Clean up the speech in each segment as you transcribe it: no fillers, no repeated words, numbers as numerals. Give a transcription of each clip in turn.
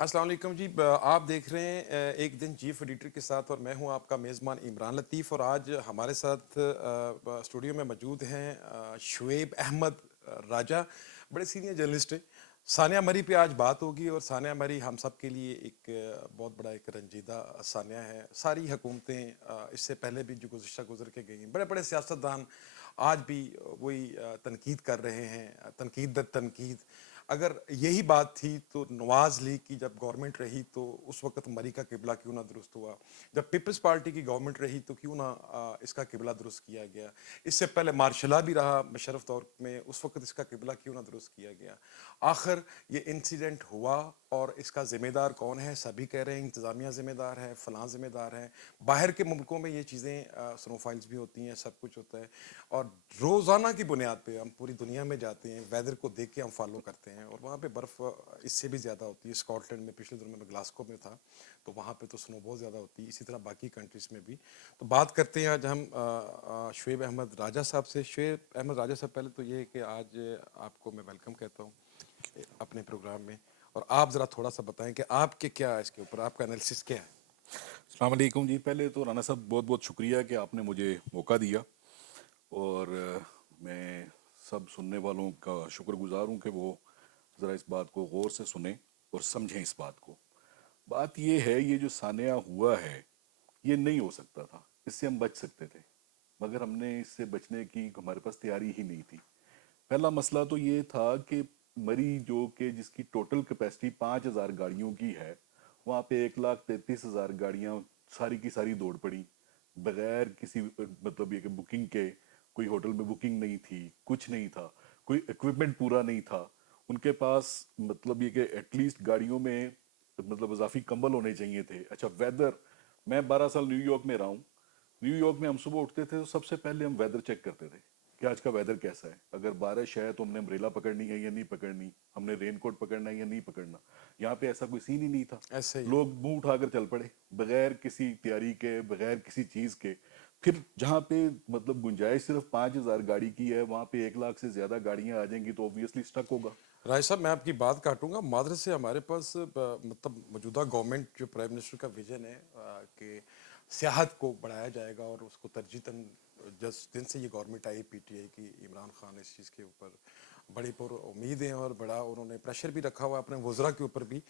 السلام علیکم جی، آپ دیکھ رہے ہیں ایک دن چیف ایڈیٹر کے ساتھ، اور میں ہوں آپ کا میزبان عمران لطیف. اور آج ہمارے ساتھ اسٹوڈیو میں موجود ہیں شعیب احمد راجہ، بڑے سینئر جرنلسٹ ہیں. ثانیہ مری پہ آج بات ہوگی، اور ثانیہ مری ہم سب کے لیے ایک بہت بڑا ایک رنجیدہ ثانیہ ہے. ساری حکومتیں اس سے پہلے بھی جو گزشتہ گزر کے گئی ہیں، بڑے بڑے سیاستدان آج بھی وہی تنقید کر رہے ہیں، تنقید در تنقید. اگر یہی بات تھی تو نواز لیگ کی جب گورنمنٹ رہی تو اس وقت مری کا قبلہ کیوں نہ درست ہوا؟ جب پیپلز پارٹی کی گورنمنٹ رہی تو کیوں نہ اس کا قبلہ درست کیا گیا؟ اس سے پہلے مارشلہ بھی رہا مشرف دور میں، اس وقت اس کا قبلہ کیوں نہ درست کیا گیا؟ آخر یہ انسیڈنٹ ہوا اور اس کا ذمہ دار کون ہے؟ سبھی کہہ رہے ہیں انتظامیہ ذمہ دار ہے، فلاں ذمہ دار ہے. باہر کے ملکوں میں یہ چیزیں سنو فائلز بھی ہوتی ہیں، سب کچھ ہوتا ہے، اور روزانہ کی بنیاد پہ ہم پوری دنیا میں جاتے ہیں، ویدر کو دیکھ کے ہم فالو کرتے ہیں، اور وہاں پہ برف اس سے بھی زیادہ ہوتی ہے. اسکاٹ لینڈ میں پچھلے دنوں میں گلاسکو میں تھا تو وہاں پہ تو سنو بہت زیادہ ہوتی ہے، اسی طرح باقی کنٹریز میں بھی. تو بات کرتے ہیں آج ہم شعیب احمد راجہ صاحب سے. شعیب احمد راجہ صاحب، پہلے تو یہ ہے کہ آج آپ کو میں ویلکم کہتا ہوں اپنے پروگرام میں، اور آپ ذرا تھوڑا سا بتائیں کہ آپ کے کیا اس کے اوپر آپ کا انالیسس کیا ہے؟ السلام علیکم جی. پہلے تو رانا صاحب بہت بہت شکریہ کہ آپ نے مجھے موقع دیا، اور میں سب سننے والوں کا شکر گزار ہوں کہ وہ ذرا اس بات کو غور سے سنیں اور سمجھیں اس بات کو. بات یہ ہے، یہ جو سانحہ ہوا ہے یہ نہیں ہو سکتا تھا، اس سے ہم بچ سکتے تھے، مگر ہم نے اس سے بچنے کی ہمارے پاس تیاری ہی نہیں تھی. پہلا مسئلہ تو یہ تھا کہ مری جو کہ جس کی ٹوٹل کیپیسٹی 5,000 گاڑیوں کی ہے، وہاں پہ 1,33,000 گاڑیاں ساری کی ساری دوڑ پڑی بغیر کسی مطلب یہ کہ بکنگ کے. کوئی ہوٹل میں بکنگ نہیں تھی، کچھ نہیں تھا، کوئی ایکوپمنٹ پورا نہیں تھا ان کے پاس. مطلب یہ کہ ایٹ لیسٹ گاڑیوں میں مطلب اضافی کمبل ہونے چاہیے تھے. اچھا ویدر، میں 12 سال نیو یارک میں رہا ہوں. نیو یارک میں ہم صبح اٹھتے تھے تو سب سے پہلے ہم ویدر چیک کرتے تھے کہ آج کا ویدر کیسا ہے. اگر بارش ہے تو ہم نے امبریلا پکڑنی ہے یا نہیں پکڑنی، ہم نے رین کوٹ پکڑنا ہے یا نہیں پکڑنا. یہاں پہ ایسا کوئی سین ہی نہیں تھا. ایسے ہی. لوگ منہ اٹھا کر چل پڑے بغیر کسی تیاری کے، بغیر کسی چیز کے. پھر جہاں پہ مطلب گنجائش صرف 5,000 گاڑی کی ہے، وہاں پہ 1 لاکھ سے زیادہ گاڑیاں آ جائیں گی تو اوبویسلی سٹک ہوگا. راج صاحب، میں آپ کی بات کاٹوں گا معذرت سے. ہمارے پاس مطلب موجودہ گورنمنٹ جو پرائم منسٹر کا ویژن ہے کہ سیاحت کو بڑھایا جائے گا، اور اس کو ترجیحاً جس دن سے یہ government I P T I کی، عمران خان اس چیز کے اوپر بڑی پر امید ہیں، اور بڑا انہوں نے پریشر بھی رکھا ہوا ہے اپنے وزراء کے اوپر بھی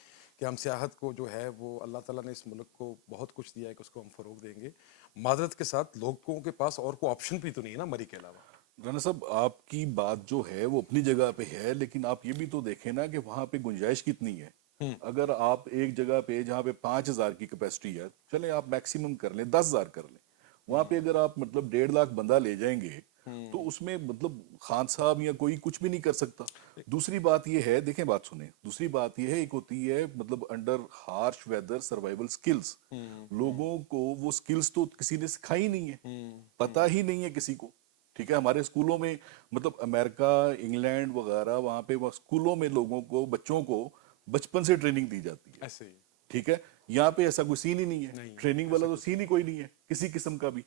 کہ ہم سیاحت کو جو ہے وہ اللہ تعالیٰ نے اس ملک کو بہت کچھ دیا ہے کہ اس کو ہم فروغ دیں گے. معذرت کے ساتھ لوگوں کے پاس اور کوئی آپشن بھی تو نہیں ہے نا مری کے علاوہ. رانا صاحب آپ کی بات جو ہے وہ اپنی جگہ پہ ہے، لیکن آپ یہ بھی تو دیکھیں نا کہ وہاں پہ گنجائش کتنی ہے. اگر آپ ایک جگہ پہ جہاں پہ 5,000 کی کیپیسٹی ہے، چلیں آپ میکسیمم کر لیں 10,000 کر لیں، وہاں پہ اگر آپ مطلب 1.5 لاکھ بندہ لے جائیں گے تو اس میں مطلب خان صاحب یا کوئی کچھ بھی نہیں کر سکتا. دوسری بات یہ ہے، دیکھیں بات سنیں، دوسری بات یہ ہے، ایک ہوتی ہے مطلب under harsh weather survival skills. لوگوں کو وہ سکلز تو کسی نے سکھائی نہیں ہے، پتہ ہی نہیں ہے کسی کو. ٹھیک ہے، ہمارے اسکولوں میں مطلب امریکہ، انگلینڈ وغیرہ، وہاں پہ اسکولوں میں لوگوں کو، بچوں کو بچپن سے ٹریننگ دی جاتی ہے. ایسے ہی. ٹھیک ہے، یہاں پہ ایسا کوئی سین ہی نہیں ہے، نہیں ٹریننگ ایسا والا تو کچھ سین نہیں. ہی کوئی نہیں ہے کسی قسم کا بھی.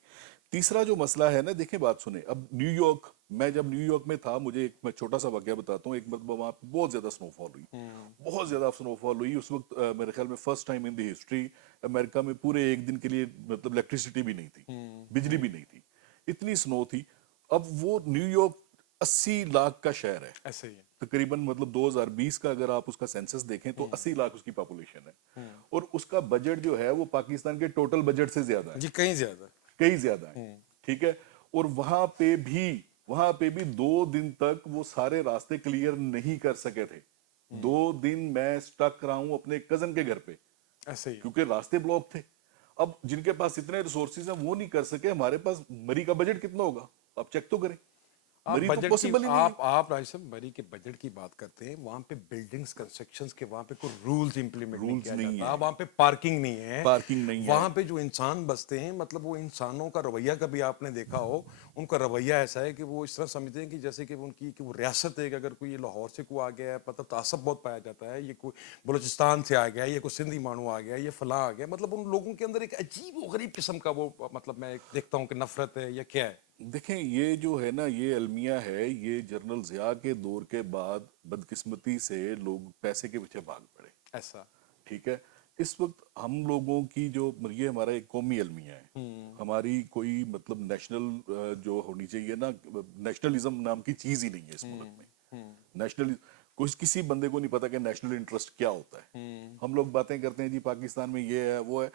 تیسرا جو مسئلہ ہے نا، دیکھیں بات سنیں. اب نیو یارک، میں جب نیو یارک میں تھا، مجھے ایک میں چھوٹا سا واقعہ بتاتا ہوں. ایک مرتبہ وہاں پہ بہت زیادہ سنو فال ہوئی، بہت زیادہ سنو فال ہوئی. اس وقت میرے خیال میں first time in the history امریکہ میں پورے ایک دن کے لیے مطلب الیکٹریسٹی بھی نہیں تھی، بجلی بھی نہیں تھی، اتنی سنو تھی. اب وہ نیو یارک 80 لاکھ کا شہر ہے ایسے ہی. تقریباً. مطلب 2020 کا اگر آپ اس کا سینسس دیکھیں تو 80 لاکھ اس کی پاپولیشن ہے، اور اس کا بجٹ جو ہے وہ پاکستان کے ٹوٹل بجٹ سے زیادہ ہے، جی کہیں زیادہ. کئی زیادہ ہے. ٹھیک ہے، اور وہاں پہ بھی 2 دن تک وہ سارے راستے کلیئر نہیں کر سکے تھے. 2 دن میں سٹک رہا ہوں اپنے کزن کے گھر پہ ایسے ہی. کیونکہ راستے بلاک تھے. اب جن کے پاس اتنے ریسورسز ہیں وہ نہیں کر سکے، ہمارے پاس مری کا بجٹ کتنا ہوگا آپ چیک تو کریں. آپ مری تو بجٹ کی پاسبل ہی نہیں ہے. آپ راج صاحب مری کے بجٹ کی بات کرتے ہیں، وہاں پہ بلڈنگز کنسٹرکشنز کے وہاں پہ کوئی رولز امپلیمنٹ نہیں رولز کیا نہیں جاتا. ہے، وہاں پہ پارکنگ نہیں ہے. پارکنگ نہیں ہے. وہاں پہ جو انسان بستے ہیں، مطلب وہ انسانوں کا رویہ کبھی آپ نے دیکھا ہو، ان کا رویہ ایسا ہے کہ وہ اس طرح سمجھتے ہیں کہ جیسے کہ ان کی کہ وہ ریاست ہے، کہ اگر کوئی لاہور سے کوئی آ گیا ہے، مطلب تعصب بہت پایا جاتا ہے، یہ کوئی بلوچستان سے آ گیا ہے، یہ کوئی سندھی مانو آ گیا ہے، یہ فلاں آ گیا. مطلب ان لوگوں کے اندر ایک عجیب و غریب قسم کا وہ مطلب میں دیکھتا ہوں کہ نفرت ہے یا کیا ہے. دیکھیں یہ جو ہے نا، یہ المیہ ہے. یہ جنرل ضیاء کے دور کے بعد بدقسمتی سے لوگ پیسے کے پیچھے بھاگ پڑے. ایسا. ٹھیک ہے. اس وقت ہم لوگوں کی جو یہ ہمارا ایک قومی المیہ ہے, ہماری کوئی مطلب نیشنل جو ہونی چاہیے نا, نیشنلزم نام کی چیز ہی نہیں ہے اس ملک میں. نیشنل کسی بندے کو نہیں پتا کہ نیشنل انٹرسٹ کیا ہوتا ہے. ہم لوگ باتیں کرتے ہیں جی پاکستان میں یہ ہے وہ ہے.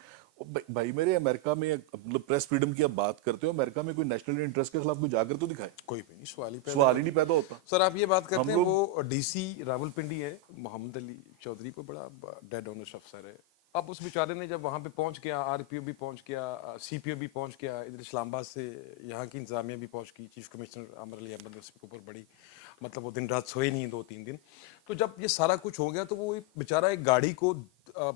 بھائی میرے امریکہ میں مطلب پریس فریڈم کی آپ بات کرتے ہو, امریکہ میں کوئی نیشنل انٹرسٹ کے خلاف کوئی جا کر تو دکھائے, کوئی بھی نہیں, سوال ہی پیدا سوال ہی نہیں پیدا ہوتا. سر آپ یہ بات کرتے ہم ہیں, لوگ وہ ڈی سی راول پنڈی ہے محمد علی چودھری کو, بڑا ڈیڈ آنیسٹ افسر ہے. اب اس بیچارے نے جب وہاں پہ پہنچ گیا, آر پی او بھی پہنچ گیا, سی پی او بھی پہنچ گیا, ادھر اسلام آباد سے یہاں کی انتظامیہ بھی پہنچ گئی, چیف کمشنر عامر علی احمد نے اس کے اوپر بڑی مطلب وہ دن رات سوئے نہیں 2-3 دن. تو جب یہ سارا کچھ ہو گیا تو وہ بیچارہ ایک گاڑی کو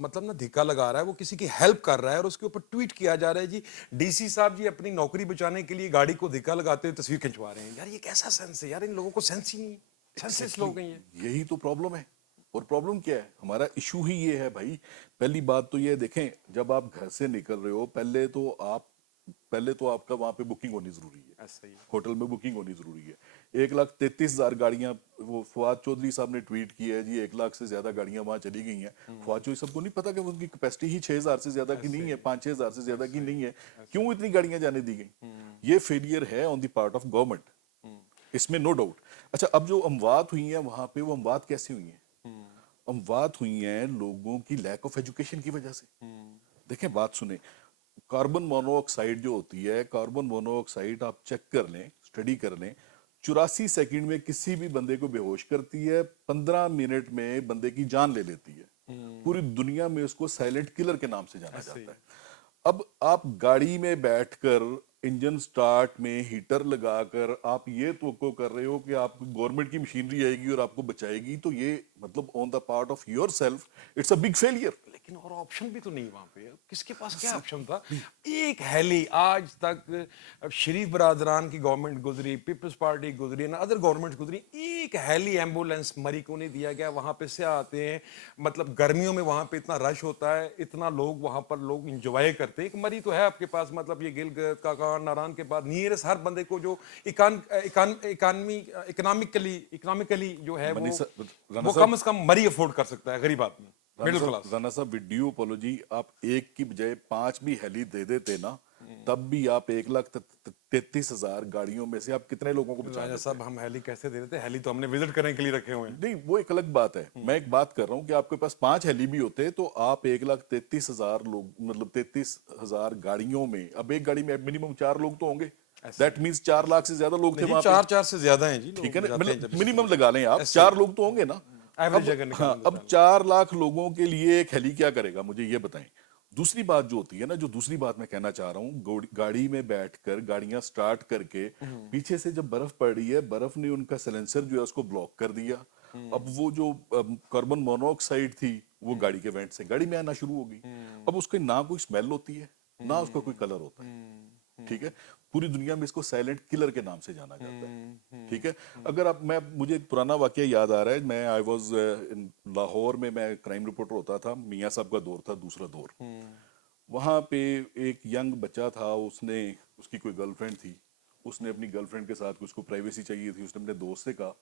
مطلب نا دھکا لگا رہا ہے, وہ کسی کی ہیلپ کر رہا ہے, اور اس کے اوپر ٹویٹ کیا جا رہا ہے جی ڈی سی صاحب جی اپنی نوکری بچانے کے لیے گاڑی کو دھکا لگاتے ہوئے تصویر کھنچوا رہے ہیں. یار یہ کیسا سینس ہے یار, ان لوگوں کو سینس ہی نہیں, سینسلیس لوگ ہیں یہ. یہی تو پرابلم ہے. اور پرابلم کیا ہے, ہمارا ایشو ہی یہ ہے بھائی. پہلی بات تو یہ دیکھیں, جب آپ گھر سے نکل رہے ہو پہلے تو آپ کا وہاں پہ بکنگ ہونی ضروری ہے, ایسا ہی ہوٹل میں بکنگ ہونی ضروری ہے. 1,33,000 گاڑیاں, وہ فواد چودھری صاحب نے ٹویٹ کیا ہے جی 1 لاکھ سے زیادہ گاڑیاں وہاں چلی گئی ہیں. فواد چودھری صاحب کو نہیں پتا کہ ان کی کیپیسٹی ہی 6,000 سے زیادہ کی نہیں ہے, 5-6 ہزار سے زیادہ کی نہیں ہے. کیوں اتنی گاڑیاں جانے دی گئیں؟ یہ فیلئر ہے آن دی پارٹ آف گورنمنٹ, اس میں نو ڈاؤٹ. اچھا, اب جو اموات ہوئی ہیں وہاں پہ, وہ اموات کیسے ہوئی ہیں؟ اموات ہوئی ہیں لوگوں کی لیک آف ایجوکیشن کی وجہ سے. دیکھیں بات سنیں, کاربن مونو آکسائڈ جو ہوتی ہے, کاربن مونو آکسائڈ آپ چیک کر لیں, اسٹڈی کر لیں, 84 سیکنڈ میں کسی بھی بندے کو بے ہوش کرتی ہے, 15 منٹ میں بندے کی جان لے لیتی ہے. پوری دنیا میں اس کو سائلنٹ کلر کے نام سے جانا جاتا ہے. اب آپ گاڑی میں بیٹھ کر انجن سٹارٹ میں ہیٹر لگا کر آپ یہ توقع کر رہے ہو کہ آپ کو گورنمنٹ کی مشینری آئے گی اور آپ کو بچائے گی, تو یہ مطلب on the part of yourself it's a big failure. لیکن اور آپشن بھی تو نہیں وہاں پہ, کس کے پاس کیا آپشن تھا؟ ایک ہیلی آج تک شریف برادران کی گورنمنٹ گزری, پیپلز پارٹی گزری, نہ ادر گورنمنٹ گزری, ایک ہیلی ایمبولینس مری کو نہیں دیا گیا. وہاں پہ سے آتے ہیں, مطلب گرمیوں میں وہاں پہ اتنا رش ہوتا ہے, اتنا لوگ وہاں پر لوگ انجوائے کرتے ہیں. ایک مری تو ہے آپ کے پاس, مطلب یہ گلگت کاکان ناران کے بعد نیئرسٹ ہر بندے کو جو اکنامکلی جو ہے رانا وہ صاحب, کم از کم مری افورڈ کر سکتا ہے, غریب آدمی, مڈل کلاس. رانا صاحب ویڈیو اپولوجی, آپ ایک کی بجائے 5 بھی ہیلی دے دیتے نا, تب بھی آپ 1,33,000 گاڑیوں میں سے آپ کتنے لوگوں کو بچا راجہ دیتے؟ صاحب ہم ہیلی کیسے دے دیتے؟ ہیلی تو ہم نے وزٹ کرنے کے لیے رکھے ہوئے ہیں. نہیں, وہ ایک الگ بات ہے. میں ایک بات کر رہا ہوں کہ آپ کے پاس 5 ہیلی بھی ہوتے تو آپ 1,33,000 لوگ, مطلب 33,000 گاڑیوں میں, اب ایک گاڑی میں منیمم 4 لوگ تو ہوں گے. دیٹ مینس 4 لاکھ سے زیادہ لوگ تھے نہیں, وہاں پہ. 4 سے زیادہ ہیں جی, ٹھیک ہے نا, جاتے ہیں مطلب جب منیمم لگا لیں آپ, 4 لوگ تو ہوں گے نا. ایوریج اگر نکالیں اب 4 لاکھ لوگوں کے لیے ایک ہیلی کیا کرے گا, مجھے یہ بتائیں. دوسری بات جو ہوتی ہے نا, جو دوسری بات میں کہنا چاہ رہا ہوں, گاڑی میں بیٹھ کر گاڑیاں سٹارٹ کر کے پیچھے سے جب برف پڑ رہی ہے, برف نے ان کا سیلنسر جو ہے اس کو بلاک کر دیا. اب وہ جو کاربن مونو آکسائڈ تھی وہ گاڑی کے وینٹ سے گاڑی میں آنا شروع ہو گئی. اب اس کے نہ کوئی اسمیل ہوتی ہے نہ اس کا کوئی کلر ہوتا ہے. ٹھیک ہے, پوری دنیا میں اس کو سائلنٹ کلر کے نام سے جانا جاتا ہے. ٹھیک ہے, اگر آپ, مجھے ایک پرانا واقعہ یاد آ رہا ہے. میں آئی واز لاہور میں کرائم رپورٹر ہوتا تھا. میاں صاحب کا دور تھا, دوسرا دور. وہاں پہ ایک ینگ بچہ تھا, اس کی کوئی گرل فرینڈ تھی. اس نے اپنی گرل فرینڈ کے ساتھ, اس کو پرائیویسی چاہیے تھی, اس نے اپنے دوست سے کہا,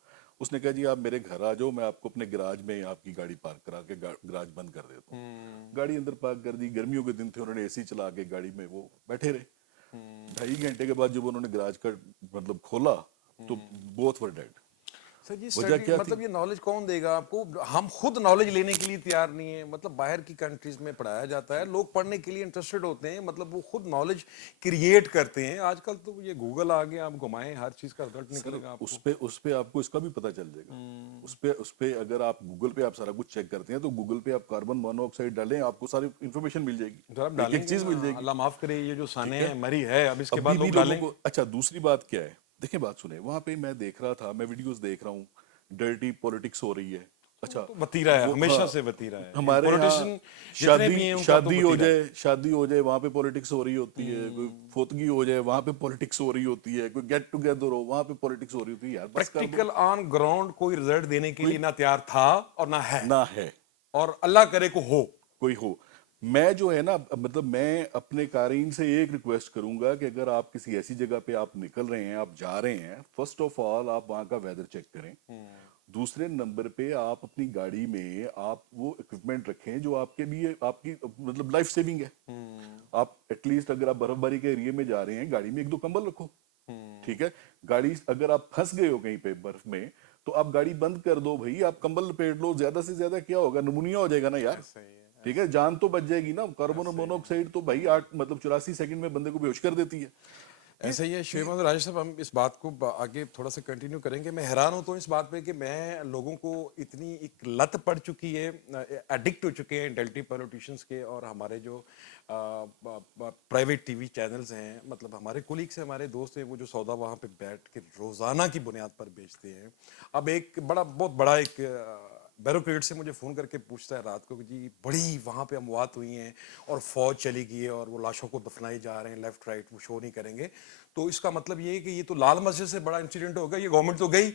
اس نے کہا جی آپ میرے گھر آ جاؤ, میں آپ کو اپنے گراج میں آپ کی گاڑی پارک کرا کے گراج بند کر دیتا ہوں. گاڑی اندر پارک کر دی. گرمیوں کے دن تھے, انہوں نے اے سی چلا کے گاڑی میں وہ بیٹھے رہے. 2.5 گھنٹے کے بعد جب انہوں نے گراج کا مطلب کھولا تو بوتھ ور ڈیڈ. سر جی وجہ اسٹڈی کیا تھی؟ مطلب یہ نالج کون دے گا آپ کو؟ ہم خود نالج لینے کے لیے تیار نہیں ہیں. مطلب باہر کی کنٹریز میں پڑھایا جاتا ہے, لوگ پڑھنے کے لیے انٹرسٹڈ ہوتے ہیں, مطلب وہ خود نالج کریٹ کرتے ہیں. آج کل تو یہ گوگل آ گیا, آپ گھمائیں ہر چیز کا رزلٹ نکلے گا آپ کو. اس پہ آپ کو اس کا بھی پتہ چل جائے گا. اس پہ اگر آپ گوگل پہ آپ سارا کچھ چیک کرتے ہیں تو گوگل پہ آپ کاربن مونو آکسائڈ ڈالیں, آپ کو ساری انفارمیشن مل جائے گی, ذرا آپ ایک ڈالیں ایک گے چیز نا, مل جائے گی. اللہ معاف کرے, یہ جو سانے ہیں مری ہے, اب اس کے بعد ابھی بھی لوگ لوگوں ڈالیں. کو. اچھا, دوسری بات کیا ہے, دیکھیں بات سنیں, وہاں پہ میں دیکھ رہا تھا, میں ویڈیوز دیکھ رہا ہوں, ڈرٹی پولیٹکس ہو رہی ہے. اچھا, وتیرا ہے, وہ ہمیشہ سے وتیرا ہے. یہ ہمارے ہاں پولیٹیشین جتنے بھی ہیں ان کا تو وتیرا ہے. شادی ہو جائے وہاں پہ پولیٹکس ہو رہی ہوتی ہے, کوئی فوتگی ہو جائے وہاں پہ پولیٹکس ہو رہی ہوتی ہے, کوئی گیٹ ٹوگیدر ہو وہاں پہ پولیٹکس ہو رہی ہوتی ہے. یار بس کر دو. پریکٹیکل آن گراؤنڈ کوئی رزلٹ دینے کے لیے نہ تیار تھا اور نہ ہے, نہ ہے, اور اللہ کرے کو ہو. کوئی ہو. میں جو ہے نا, مطلب میں اپنے قارئین سے ایک ریکویسٹ کروں گا کہ اگر آپ کسی ایسی جگہ پہ آپ نکل رہے ہیں, آپ جا رہے ہیں, فرسٹ آف آل آپ وہاں کا ویدر چیک کریں. دوسرے نمبر پہ آپ اپنی گاڑی میں آپ وہ اکوپمنٹ رکھیں جو آپ کے لیے آپ کی مطلب لائف سیونگ ہے. آپ ایٹ لیسٹ اگر آپ برف باری کے ایریے میں جا رہے ہیں گاڑی میں ایک دو کمبل رکھو. ٹھیک ہے, گاڑی اگر آپ پھنس گئے ہو کہیں پہ برف میں تو آپ گاڑی بند کر دو بھائی, آپ کمبل لپیٹ لو, زیادہ سے زیادہ کیا ہوگا, نمونیا ہو جائے گا نا یار. ایسا ہی ہے. ٹھیک ہے, جان تو بچ جائے گی نا. کاربن مونو آکسائڈ تو بھائی 84 سیکنڈ میں بندے کو بیہوش کر دیتی ہے. ایسا ہی ہے شعیب احمد راجہ صاحب, ہم اس بات کو آگے تھوڑا سا کنٹینیو کریں گے. میں حیران ہوتا ہوں اس بات پہ کہ میں لوگوں کو اتنی ایک لت پڑ چکی ہے, ایڈکٹ ہو چکے ہیں ڈیلٹی پولیٹیشینس کے, اور ہمارے جو پرائیویٹ ٹی وی چینلز ہیں, مطلب ہمارے کولیگس ہیں, ہمارے دوست ہیں, وہ جو سودا وہاں پہ بیٹھ کے روزانہ کی بنیاد پر بیچتے ہیں. اب ایک بہت بڑا ایک بیوروکریٹ سے مجھے فون کر کے پوچھتا ہے رات کو کہ جی بڑی وہاں پہ اموات ہوئی ہیں اور فوج چلی گئی ہے اور وہ لاشوں کو دفنائے جا رہے ہیں لیفٹ رائٹ, وہ شو نہیں کریں گے. تو اس کا مطلب یہ ہے کہ یہ تو لال مسجد سے بڑا انسیڈنٹ ہوگا, یہ گورنمنٹ تو گئی.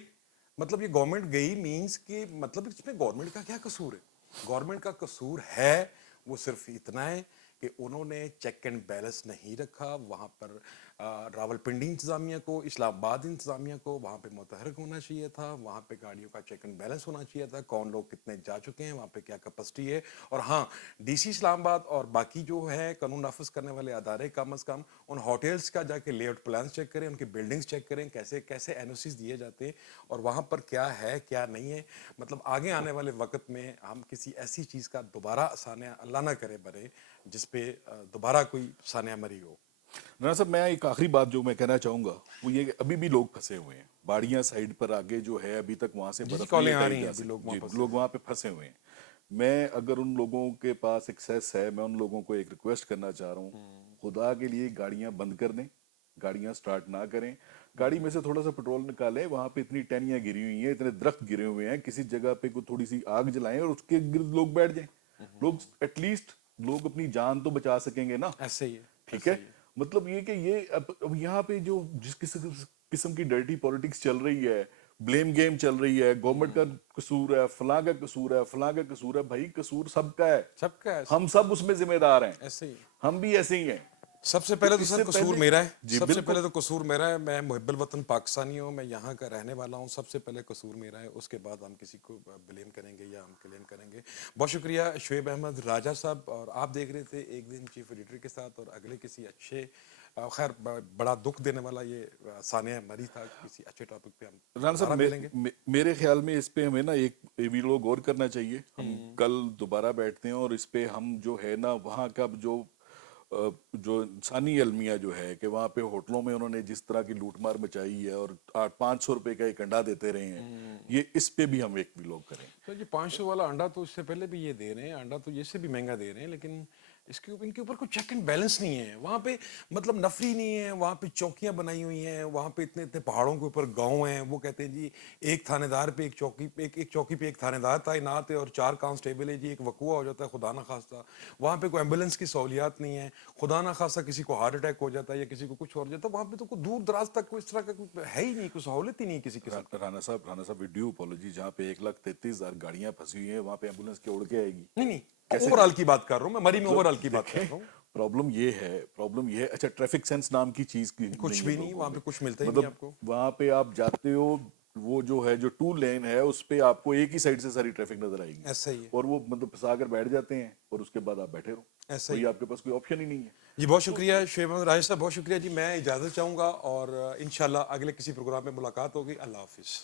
مطلب یہ گورنمنٹ گئی مینس کہ مطلب اس میں گورنمنٹ کا کیا قصور ہے؟ گورنمنٹ کا قصور ہے وہ صرف اتنا ہے کہ انہوں نے چیک اینڈ بیلنس نہیں رکھا. وہاں پر راول پنڈی انتظامیہ کو, اسلام آباد انتظامیہ کو وہاں پہ متحرک ہونا چاہیے تھا, وہاں پہ گاڑیوں کا چیک اینڈ بیلنس ہونا چاہیے تھا, کون لوگ کتنے جا چکے ہیں, وہاں پہ کیا کیپیسٹی ہے. اور ہاں, ڈی سی اسلام آباد اور باقی جو ہے قانون نافذ کرنے والے ادارے کم از کم ان ہوٹلس کا جا کے لے آؤٹ پلانس چیک کریں, ان کی بلڈنگس چیک کریں, کیسے کیسے این او سیز دیے جاتے ہیں اور وہاں پر کیا ہے کیا نہیں ہے. مطلب آگے آنے والے وقت میں ہم کسی ایسی چیز کا دوبارہ سانحہ اللہ نہ کرے برے جس پہ دوبارہ کوئی سانحہ مری ہو. رانا صاحب, میں ایک آخری بات جو میں کہنا چاہوں گا وہ یہ کہ ابھی بھی لوگ پھنسے ہوئے ہیں باڑیاں سائڈ پر آگے جو ہے, ابھی تک وہاں سے برف نہیں کالیں آ ہٹائی رہی ہیں جا ابھی, سکتی. لوگ وہاں جی, لوگ وہاں پہ پھنسے ہوئے ہیں. میں اگر ان لوگوں کے پاس ایکسیس ہے, میں ان لوگوں کو ایک ریکویسٹ کرنا چاہ رہا ہوں, خدا کے لیے گاڑیاں بند کر دیں, گاڑیاں سٹارٹ نہ کریں, گاڑی میں سے تھوڑا سا پیٹرول نکالیں, وہاں پہ اتنی ٹہنیاں گری ہوئی ہیں, اتنے درخت گرے ہوئے ہیں, کسی جگہ پہ کوئی تھوڑی سی آگ جلائیں اور اس کے گرد لوگ بیٹھ جائیں. لوگ ایٹ لیسٹ لوگ اپنی جان تو بچا سکیں گے نا. ایسے ہی ہے. ٹھیک ہے, مطلب یہ کہ یہ اب یہاں پہ جو جس قسم کی ڈرٹی پالیٹکس چل رہی ہے, بلیم گیم چل رہی ہے, گورنمنٹ کا قصور ہے, فلاں کا قصور ہے, فلاں کا قصور ہے, بھائی قصور سب کا ہے, سب کا ہے, ہم سب اس میں ذمہ دار ہیں, ایسے ہی. ہم بھی ایسے ہی ہیں. سب سے تو پہلے تو اس سر سے قصور پہلے میرا ہے, جی سب سے بالکل پہلے تو قصور میرا ہے. میں محب الوطن پاکستانی ہوں, میں یہاں کا رہنے والا ہوں, سب سے پہلے قصور میرا ہے, اس کے بعد ہم کسی کو بلیم کریں گے یا ہم کلیم کریں گے. بہت شکریہ شعیب احمد راجہ صاحب. اور آپ دیکھ رہے تھے ایک دن چیف ایڈیٹر کے ساتھ, اور اگلے کسی اچھے خیر بڑا دکھ دینے والا یہ سانحہ مری تھا. کسی اچھے ٹاپک پہ ہم رانا دوبارہ ملیں گے. صاحب, میرے خیال میں اس پہ ہمیں نا ایک بھی لوگ غور کرنا چاہیے. ہم کل دوبارہ بیٹھتے ہیں اور اس پہ ہم جو ہے نا وہاں کا جو انسانی المیہ جو ہے کہ وہاں پہ ہوٹلوں میں انہوں نے جس طرح کی لوٹ مار مچائی ہے اور 500 روپے کا ایک انڈا دیتے رہے ہیں, یہ اس پہ بھی ہم ایک بھی لوگ کریں. تو جی 500 والا انڈا تو اس سے پہلے بھی یہ دے رہے ہیں, انڈا تو یہ سے بھی مہنگا دے رہے ہیں, لیکن اس کے ان کے اوپر کوئی چیک اینڈ بیلنس نہیں ہے. وہاں پہ مطلب نفری نہیں ہے, وہاں پہ چوکیاں بنائی ہوئی ہیں, وہاں پہ اتنے اتنے پہاڑوں کے اوپر گاؤں ہیں. وہ کہتے ہیں جی ایک تھانے دار پہ ایک چوکی پہ ایک تھانے دار تعینات ہے اور 4 کانسٹیبل ہے. جی ایک وقوع ہو جاتا ہے خدا نہ خواستہ, وہاں پہ کوئی ایمبولینس کی سہولیات نہیں ہے, خدا نہ خواستہ کسی کو ہارٹ اٹیک ہو جاتا ہے یا کسی کو کچھ ہو جاتا ہے, وہاں پہ تو کوئی دور دراز تک کوئی اس طرح کا ہے ہی نہیں, کوئی سہولت ہی نہیں کسی قسم کی. رانا صاحب ویڈیو اپولوجی جہاں پہ 1,33,000 گاڑیاں پھنسی ہوئی ہیں, وہاں پہ ایمبولینس کے اڑ کے آئے گی. نہیں اوور آل کی بات کر رہا ہوں میں, مری میں اوور آل کی بات کر دیکھیں رہا ہوں. پرابلم یہ ہے اچھا ٹریفک سینس نام کی چیز کچھ نہیں ہے بھی نہیں, لوگوں وہاں میں. پہ کچھ ملتا ہی نہیں مطلب آپ کو. وہاں پہ آپ جاتے ہو, وہ جو ہے جو 2 لین ہے اس پہ آپ کو ایک ہی سائڈ سے ساری ٹریفک نظر آئے گی, ایسا ہی ہے, اور وہ مطلب پھنسا کر بیٹھ جاتے ہیں اور اس کے بعد آپ بیٹھے رہو, ایسا ہی کوئی ہے. آپ کے پاس کوئی آپشن ہی نہیں ہے. جی بہت شکریہ شعیب احمد راجہ صاحب, بہت شکریہ جی. میں اجازت چاہوں گا اور انشاءاللہ اگلے کسی پروگرام میں ملاقات ہوگی. اللہ حافظ.